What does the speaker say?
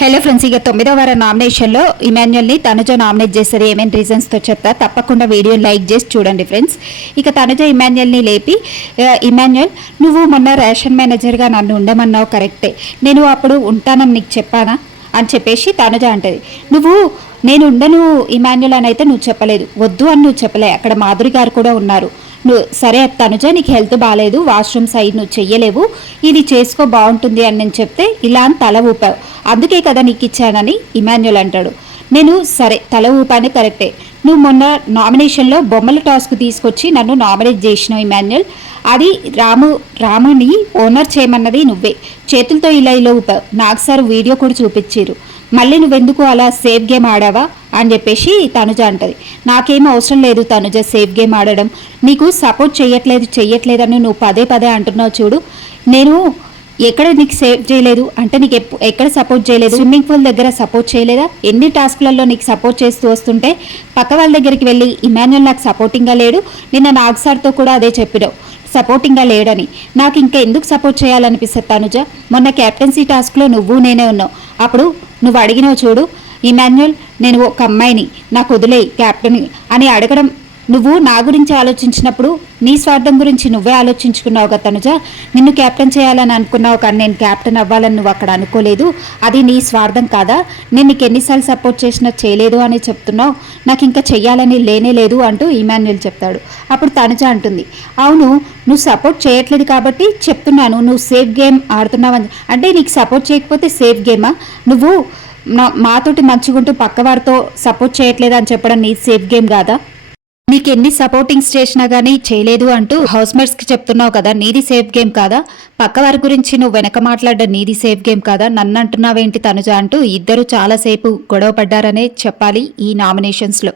Hello friends, ఇక 9వ వారం నామినేషన్లో ఇమాన్యుయల్ని తనుజ నామినేట్ చేస్తారు. ఏమేమి రీజన్స్తో చెప్తా, తప్పకుండా వీడియో లైక్ చేసి చూడండి ఫ్రెండ్స్. ఇక తనుజ ఇమాన్యుయల్ని లేపి, ఇమాన్యుయల్ నువ్వు మొన్న రేషన్ మేనేజర్గా నన్ను ఉండమన్నావు కరెక్టే, నేను అప్పుడు ఉంటానని నీకు చెప్పానా అని చెప్పేసి తనుజ అంటది. నువ్వు నేను ఉండను ఇమాన్యుయల్ అని అయితే నువ్వు చెప్పలేదు, వద్దు అని నువ్వు చెప్పలే, అక్కడ మాధురి గారు కూడా ఉన్నారు. నువ్వు సరే తనుజ నీకు హెల్త్ బాగాలేదు, వాష్రూమ్ సైడ్ నువ్వు చెయ్యలేవు, ఇది చేసుకో బాగుంటుంది అని నేను చెప్తే ఇలా అని తల ఊపావు, అందుకే కదా నీకు ఇచ్చానని ఇమాన్యుయల్ అంటాడు. నేను సరే తల ఊపాను కరెక్టే, నువ్వు మొన్న నామినేషన్లో బొమ్మల టాస్క్ తీసుకొచ్చి నన్ను నామినేట్ చేసినావు ఇమాన్యుయల్, అది రాముని ఓనర్ చేయమన్నది నువ్వే, చేతులతో ఇలా ఊపావు, నాకు సార్ వీడియో కూడా చూపించారు, మళ్ళీ నువ్వెందుకు అలా సేఫ్ గేమ్ ఆడావా అని చెప్పేసి తనుజ అంటది. నాకేం అవసరం లేదు తనుజ సేఫ్ గేమ్ ఆడడం, నీకు సపోర్ట్ చెయ్యట్లేదని నువ్వు పదే పదే అంటున్నావు చూడు, నేను ఎక్కడ నీకు సేవ్ చేయలేదు అంటే నీకు ఎక్కడ సపోర్ట్ చేయలేదు, స్విమ్మింగ్ పూల్ దగ్గర సపోర్ట్ చేయలేదా, ఎన్ని టాస్క్లలో నీకు సపోర్ట్ చేస్తూ వస్తుంటే పక్క వాళ్ళ దగ్గరికి వెళ్ళి ఇమాన్యుయల్ నాకు సపోర్టింగ్గా లేడు, నిన్న నాగ్ సార్తో కూడా అదే చెప్పినావు సపోర్టింగ్గా లేడని, నాకు ఇంకా ఎందుకు సపోర్ట్ చేయాలనిపిస్తుంది తనుజ, మొన్న క్యాప్టెన్సీ టాస్క్లో నువ్వు నేనే ఉన్నావు, అప్పుడు నువ్వు అడిగినావు చూడు ఇమాన్యుయల్ నేను ఒక అమ్మాయిని నాకు వదిలేయి క్యాప్టెన్ అని అడగడం, నువ్వు నా గురించి ఆలోచించినప్పుడు నీ స్వార్థం గురించి నువ్వే ఆలోచించుకున్నావు కదా తనుజ, నిన్ను క్యాప్టెన్ చేయాలని అనుకున్నావు కానీ నేను క్యాప్టెన్ అవ్వాలని నువ్వు అక్కడ అనుకోలేదు, అది నీ స్వార్థం కాదా, నేను నీకు ఎన్నిసార్లు సపోర్ట్ చేసినా చేయలేదు అని చెప్తున్నావు, నాకు ఇంకా చెయ్యాలని లేనే లేదు అంటూ ఇమాన్యుయల్ చెప్తాడు. అప్పుడు తనుజ అంటుంది, అవును నువ్వు సపోర్ట్ చేయట్లేదు కాబట్టి చెప్తున్నాను, నువ్వు సేఫ్ గేమ్ ఆడుతున్నావు అంటే నీకు సపోర్ట్ చేయకపోతే సేఫ్ గేమా, నువ్వు మాతోటి మంచుకుంటూ పక్కవారితో సపోర్ట్ చేయట్లేదు అని చెప్పడం నీ సేఫ్ గేమ్ కాదా, నీకు ఎన్ని సపోర్టింగ్స్ చేసినా కానీ చేయలేదు అంటూ హౌస్ మేట్స్కి చెప్తున్నావు కదా, నీది సేఫ్ గేమ్ కాదా, పక్కవారి గురించి నువ్వు వెనక మాట్లాడడం నీది సేఫ్ గేమ్ కాదా, నన్ను అంటున్నావేంటి తనుజ అంటూ ఇద్దరు చాలాసేపు గొడవ పడ్డారనే చెప్పాలి ఈ నామినేషన్స్లో.